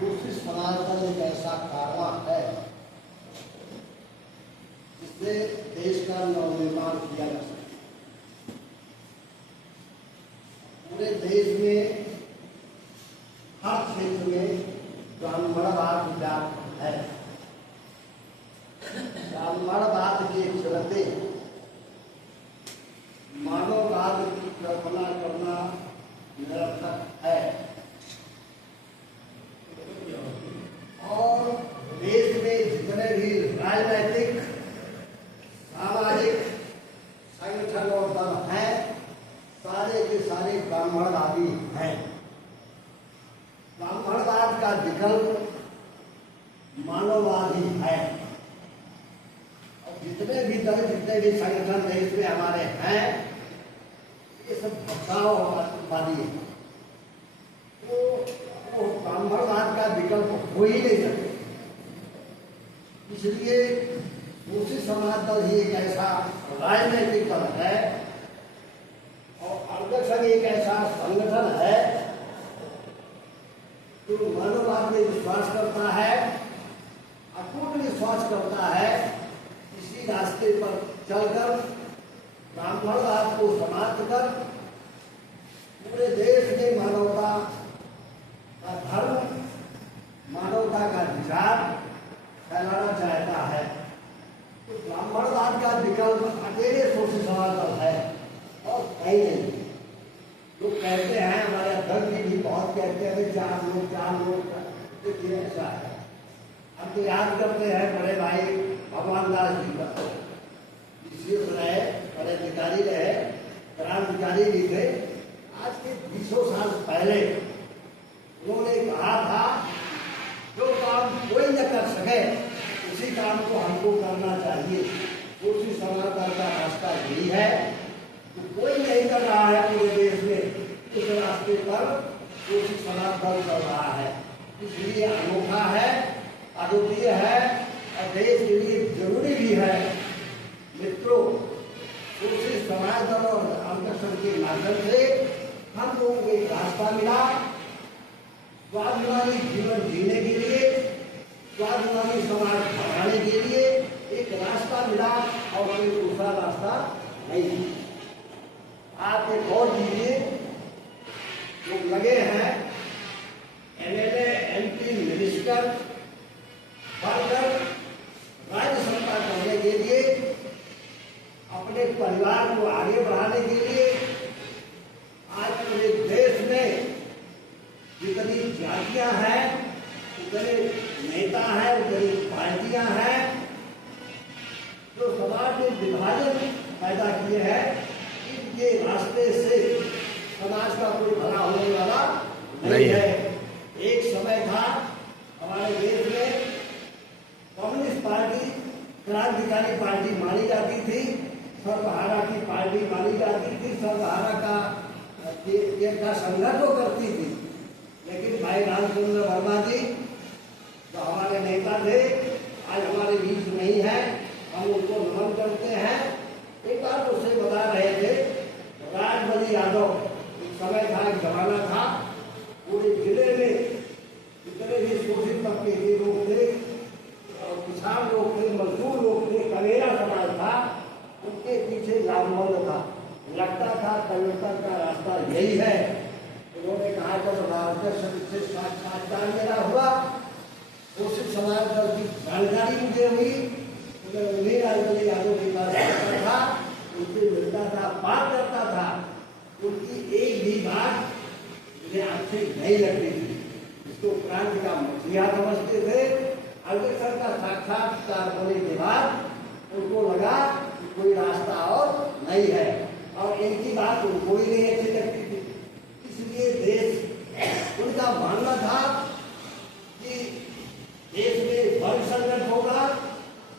दूसरी सनातन एक ऐसा कारवां है जिससे देश का नवनिर्माण किया जा सके। पूरे देश में हर क्षेत्र में ब्राह्मणवाद व्याप्त है। ब्राह्मणवाद के चलते मानववाद की कल्पना करना निरर्थक है और देश में जितने भी राजनैतिक सामाजिक संगठन और दल हैं सारे के सारे ब्राह्मणवादी हैं। ब्राह्मणवाद का विकल्प मानववाद ही है और जितने भी दल जितने भी संगठन देश में हमारे हैं ये सब भक्तावादी है। तो ब्राह्मणवाद का विकल्प हो ही नहीं सकते। इसलिए दूसरी समाज दल ही एक ऐसा राजनीतिक दल है और अंगठन एक ऐसा संगठन है जो मानववाद में विश्वास करता है, अटूट विश्वास करता है। इसी रास्ते पर चलकर ब्राह्मणवाद को समाप्त कर पूरे देश में मानवता का धर्म, मानवता का विचार फैलाना चाहता है। तो ब्राह्मणवाद का विकल्प अकेले सोशल समाज दल है और कहीं नहीं। लोग कहते हैं, हमारे अध्यक्ष जी भी बहुत कहते हैं चार लोग देखिए ऐसा है। हम तो याद करते हैं बड़े भाई भगवान दास जी का, विशेष रहे, बड़े अधिकारी रहे, क्रांतिकारी भी थे। आज के 200 साल पहले उन्होंने कहा था जो काम कोई न कर सके उसी काम को हमको करना चाहिए। दूसरी समाज का रास्ता यही है, तो कोई नहीं कर रहा है पूरे देश में। इस रास्ते पर दूसरी समाज दल कर रहा है, इसलिए अनोखा है, अद्वितीय है और देश के लिए जरूरी भी है। मित्रों, दूसरी समाज दल और अंगठन के माध्यम से हम लोगों को एक रास्ता मिला स्वाभिमानी जीवन जीने के लिए, स्वाभिमानी समाज बढ़ाने के लिए एक रास्ता मिला और कोई दूसरा रास्ता नहीं। आप एक और दीजिए, जो लगे हैं एमएलए, एमपी, मिनिस्टर बनकर राज्य सरकार करने के लिए, अपने परिवार को आगे बढ़ाने के लिए आज पूरे देश में जितनी जातियां हैं, उतने नेता हैं, उतनी पार्टियां हैं, जो समाज में विभाजन पैदा किए हैं, इनके रास्ते से समाज का कोई भला होने वाला नहीं है। एक समय था हमारे देश में कम्युनिस्ट पार्टी क्रांतिकारी पार्टी मानी जाती थी, सर्वहारा की पार्टी मानी जाती थी, सर्वहारा का संघर्ष करती थी। लेकिन भाई रामचंद्र वर्मा जी जो हमारे नेता थे आज हमारे बीच नहीं है, हम उनको नमन करते हैं। एक बार उससे बता रहे थे, राजबली यादव एक समय था, एक जमाना था, पूरे जिले में जितने भी शोषित तबके के लोग थे, किसान लोग थे, मजदूर लोग थे, कनेरा समाज था, उनके पीछे लामबंद था। लगता था परिवर्तन का रास्ता यही है। उन्होंने कहा जब राजनीति से साक्षात्कार मेरा हुआ, शोषित समाज दल की जानकारी मुझे हुई, तो मैं उन्हीं राजबली यादव के पास जाता था, उनसे मिलता था, बात करता था। उनकी एक भी बात मुझे अच्छी नहीं लगती थी। इसको क्रांति का मसीहा समझते थे। अम्बेडकर का साक्षात्कार होने के बाद उनको लगा कि कोई रास्ता और नहीं है और इनकी बात उनको ही नहीं अच्छी लगती थी। इसलिए देश उनका मानना था कि देश में वर्ग संघर्ष होगा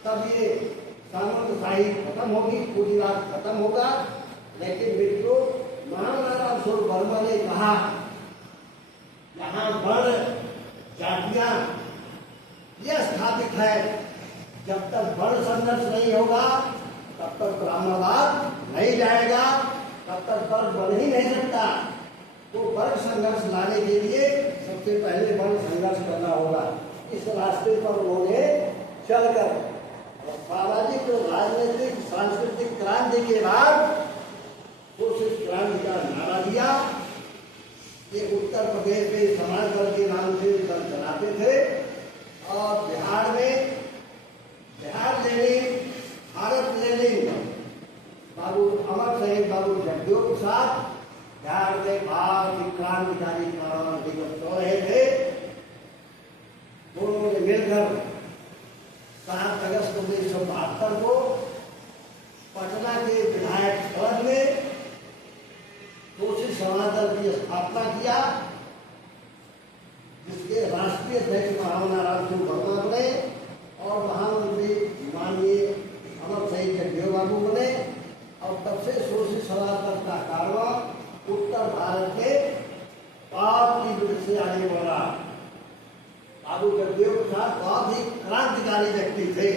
तब ये सामंतशाही खत्म होगी, पूंजीवाद खत्म होगा। लेकिन मित्रों, महानारायण स्वरूप वर्मा ने कहा यहाँ वर्ण जातियां यह स्थापित है, जब तक वर्ण संघर्ष नहीं होगा तब तक ब्राह्मणवाद नहीं जाएगा, तब तक वर्ग बन ही नहीं सकता। तो वर्ग संघर्ष लाने के लिए सबसे पहले वर्ग संघर्ष करना इस रास्ते पर उन्होंने चलकर सामाजिक और राजनीतिक सांस्कृतिक क्रांति के बाद सोशलिस्ट क्रांति का नारा दिया। ये उत्तर प्रदेश में समाज दल के नाम से दल चलाते थे और बिहार में बिहार लेनिन, भारत लेनिन, बाबू अमर शहीद बाबू जगदेव प्रसाद बिहार में भारत क्रांतिकारी दिवस हो रहे थे। दोनों ने मिलकर 7 अगस्त 1972 को पटना के विधायक सदन में सोशलिस्ट समाज दल की स्थापना किया, जिसके राष्ट्रीय अध्यक्ष महामना राम सिंह वर्मा बने और महामंत्री माननीय अमर शहीद जगदेव बाबू बने। और तब से सोशलिस्ट समाज दल का कारवां उत्तर भारत के 5 तीव्र से आगे बढ़ा। बाबू जगदेव प्रसाद बहुत ही क्रांतिकारी व्यक्ति थे।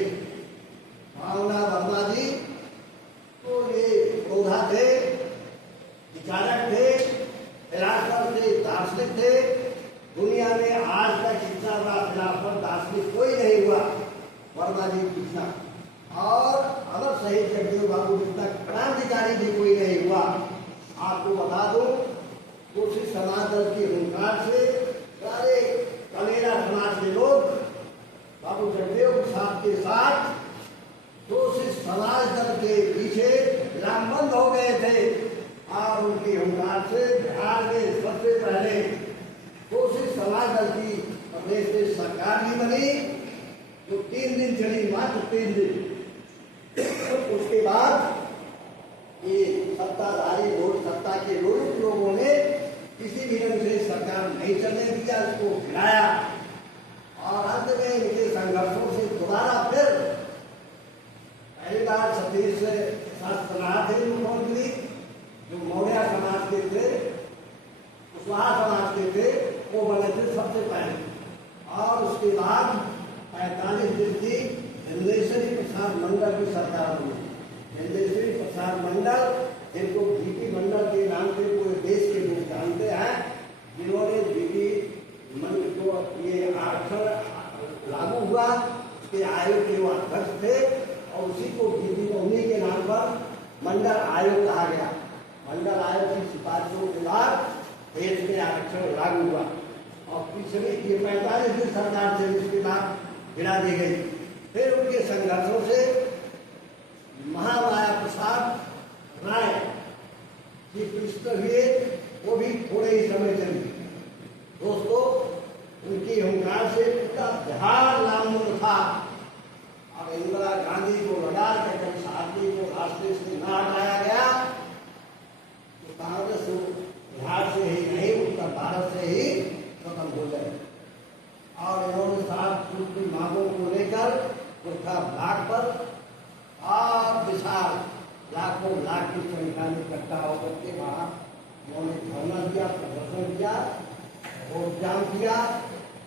भावना वर्मा जी तो ये योद्धा थे, विचारक थे, फिलासफर थे, दार्शनिक थे। दुनिया में आज तक इतना बड़ा फिलासफर दार्शनिक कोई नहीं हुआ वर्मा जी जितना, और अमर शहीद जगदेव बाबू जितना क्रांतिकारी भी कोई नहीं हुआ। आपको बता दूं, सोशलिस्ट समाज दल के हुंकार से सारे कमेरा समाज के लोग बाबू जगदेव प्रसाद के साथ सोशलिस्ट समाज दल के पीछे लामबंद हो गए थे। और उनके हुंकार से बिहार में सबसे पहले सोशलिस्ट समाज दल की प्रदेश में सरकार भी बनी, जो 3 दिन चली, मात्र 3 दिन। उसके बाद ये सत्ताधारी लोग, सत्ता के लोगों ने किसी भी ढंग से सरकार नहीं चलने दिया, उसको गिराया और अंत में इनके संघर्षों से दोबारा फिर पहली बार सतीश शास्त्रनाथ थे मुख्यमंत्री, जो मौर्य समाज के थे, कुशवाहा समाज के थे, वो बने थे सबसे पहले। और उसके बाद 45 दिन की हिंदेश्वरी प्रसाद मंडल की सरकार बनी। हिंदेश्वरी प्रसाद मंडल, जिनको बीपी मंडल के नाम से पूरे देश के लोग जानते हैं, जिन्होंने बीपी मंडल को ये आरक्षण लागू हुआ, उसके आयोग के वो अध्यक्ष थे और उसी को बीपी उन्हीं के नाम पर मंडल आयोग कहा गया। मंडल आयोग की सिफारिशों के बाद देश में आरक्षण लागू हुआ और पिछले ये 45 दिन सरकार से इसके बाद गिरा दी गई। फिर उनके संघर्षों से महामाया प्रसाद राय जी प्रतिष्ठित हुए, वो भी थोड़े ही समय चली। दोस्तों, उनकी हुंकार से पूरा बिहार लामबंद था और इंदिरा गांधी को लगा कर साथी को रास्ते से न हटाया गया तो कांग्रेस बिहार से ही नहीं, उत्तर भारत से ही खत्म हो जाए। और इन्होंने 7 सूत्री मांगों को लेकर गोरखा ब्लॉक पर और विशाल लाखों लाख की संख्या में इकट्ठा होकर के वहाँ उन्होंने धरना दिया, प्रदर्शन किया, वोट जाम किया।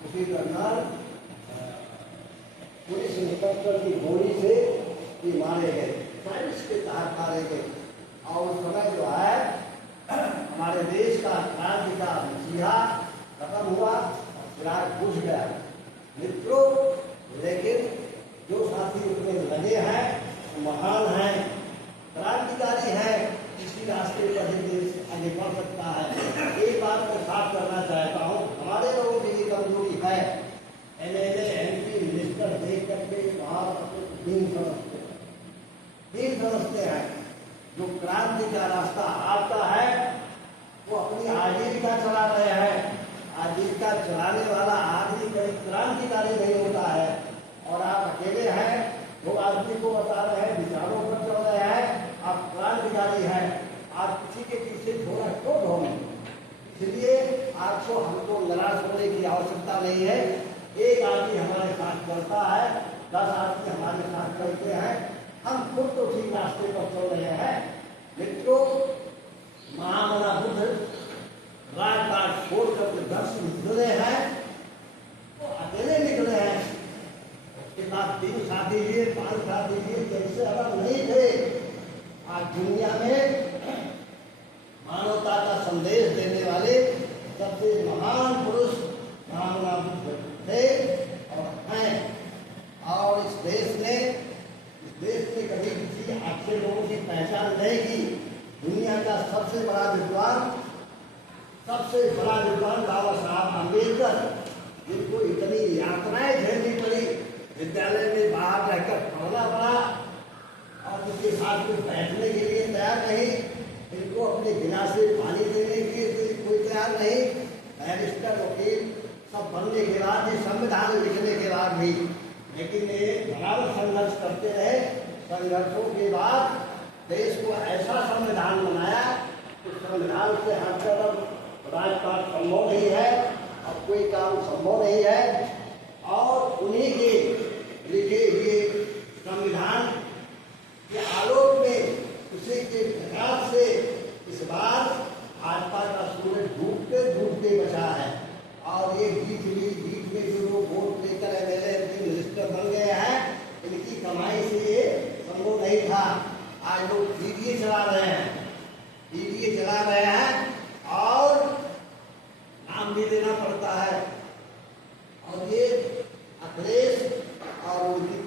उसी दौरान पुलिस इंस्पेक्टर की गोली से भी मारे गए, साजिश के तहत मारे गए। और उस समय जो है हमारे देश का क्रांति का मसीहा खत्म हुआ, चिराग बुझ गया। मित्रों, लेकिन जो साथी उसमें लगे हैं महान हैं, क्रांतिकारी हैं, इसी रास्ते पर ही देश आगे बढ़ सकता है। एक बात मैं साफ करना चाहता हूँ, हमारे लोगों की भी कमजोरी है। MLA, MP, मिनिस्टर देख करके वहाँ दीन समझते हैं। जो क्रांति का रास्ता आता है वो अपनी आजीविका चला रहे हैं। आजीविका चलाने वाला आदमी कभी क्रांतिकारी नहीं होता है। और आप अकेले हैं, वो आदमी को बता रहे हैं, विचारों पर चल रहे हैं, आप क्रांतिकारी हैं, आप किसी के पीछे थोड़ा क्यों ढोंगे। इसलिए आपको हमको निराश होने की आवश्यकता नहीं है। एक आदमी हमारे साथ चलता है, 10 आदमी हमारे साथ चलते हैं, हम खुद तो ठीक रास्ते पर चल रहे हैं। मित्रों, महामना बुद्ध राजपाट छोड़कर घर से निकले हैं, वो अकेले निकले हैं। उसके बाद 3 साथी लिए, 5 साथी लिए, जैसे अलग नहीं थे। आज दुनिया में मानवता का संदेश देने वाले सबसे महान पुरुष महामना बुद्ध थे और इंजीनियर वकील सब बनने के बाद, ये संविधान लिखने के बाद भी, लेकिन ये बराबर संघर्ष करते रहे। संघर्षों के बाद देश को ऐसा संविधान बनाया कि संविधान से हर तरफ राजपाट संभव नहीं है और कोई काम संभव नहीं है। और उन्हीं के लिखे हुए संविधान के आलोक में, उसी के प्रकाश से इस बार भाजपा का सूरज डूबते डूबते बचा है। और ये बीच में जो लोग वोट देकर एमएलए मिनिस्टर बन गए हैं, इनकी कमाई से ये संभव नहीं था। आज लोग टीवी चला रहे हैं और नाम भी देना पड़ता है। और ये अखिलेश और उनकी